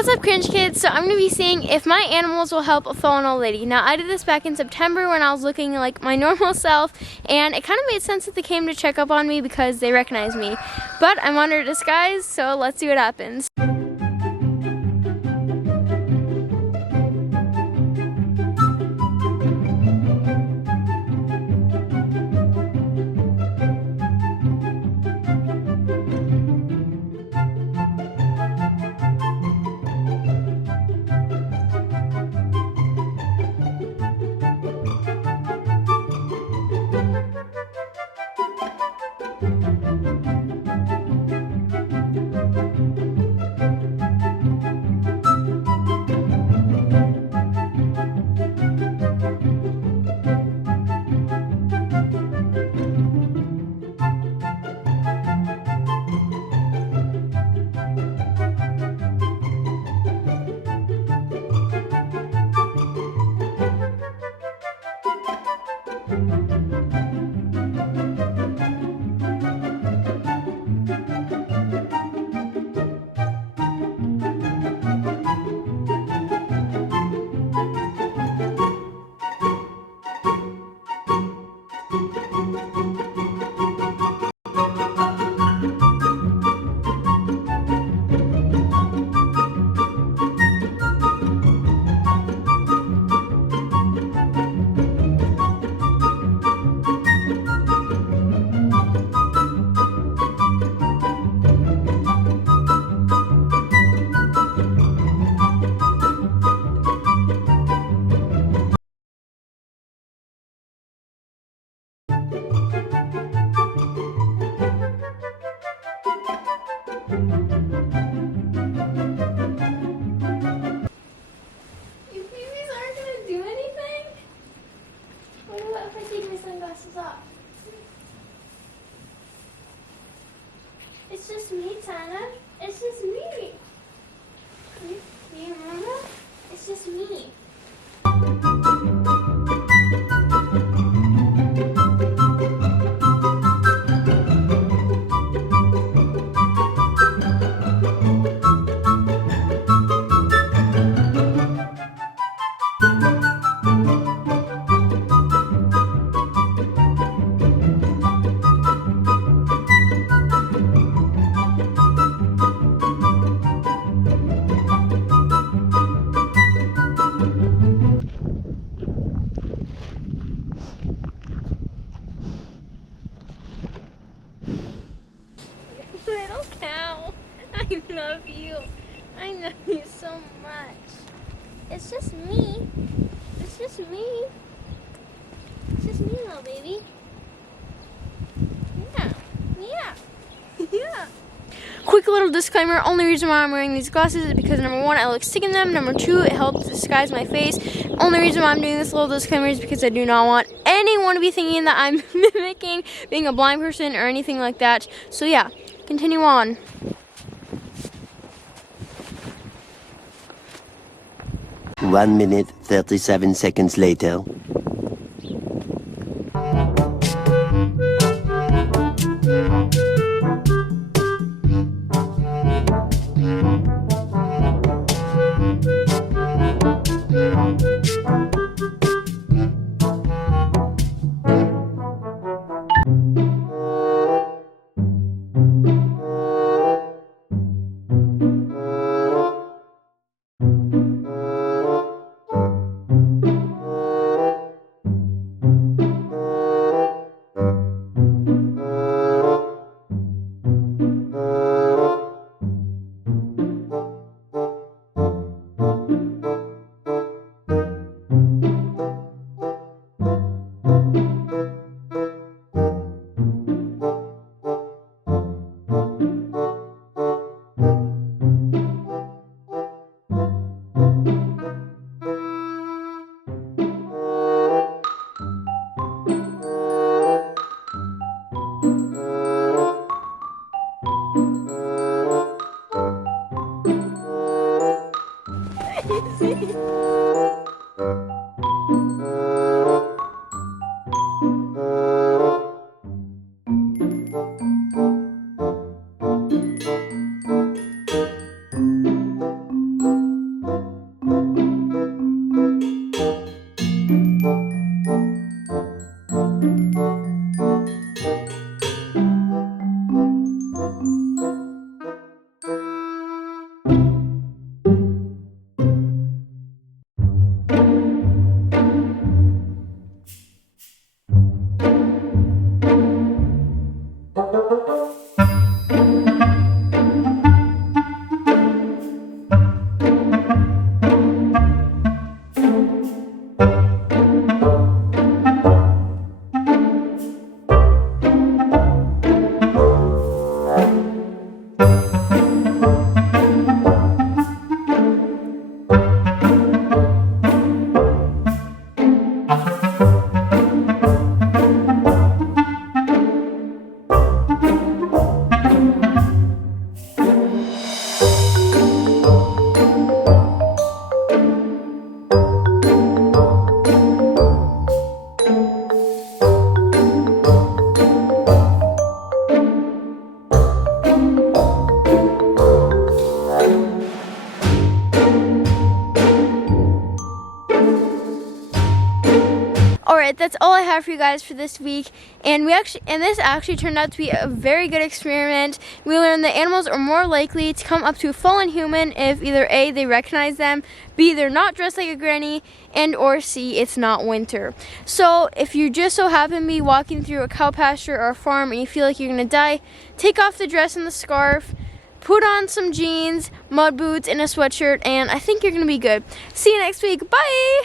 What's up, Cringe Kids? So I'm going to be seeing if my animals will help a fallen old lady. Now, I did this back in September when I was looking like my normal self, and it kind of made sense that they came to check up on me because they recognized me. But I'm under disguise, so let's see what happens. It's just me, Tana. It's just me. Do you remember? It's just me. Little cow, I love you. I love you so much. It's just me. It's just me. It's just me, little baby. Yeah. Yeah. Yeah. Quick little disclaimer, only reason why I'm wearing these glasses is because number one, I look sick in them. Number two, it helps disguise my face. Only reason why I'm doing this little disclaimer is because I do not want anyone to be thinking that I'm mimicking being a blind person or anything like that. So yeah, continue on. One minute, 37 seconds later. Alright, that's all I have for you guys for this week. And this actually turned out to be a very good experiment. We learned that animals are more likely to come up to a fallen human if either A, they recognize them, B, they're not dressed like a granny, and or C, it's not winter. So if you just so happen to be walking through a cow pasture or a farm and you feel like you're gonna die, take off the dress and the scarf, put on some jeans, mud boots, and a sweatshirt, and I think you're gonna be good. See you next week. Bye!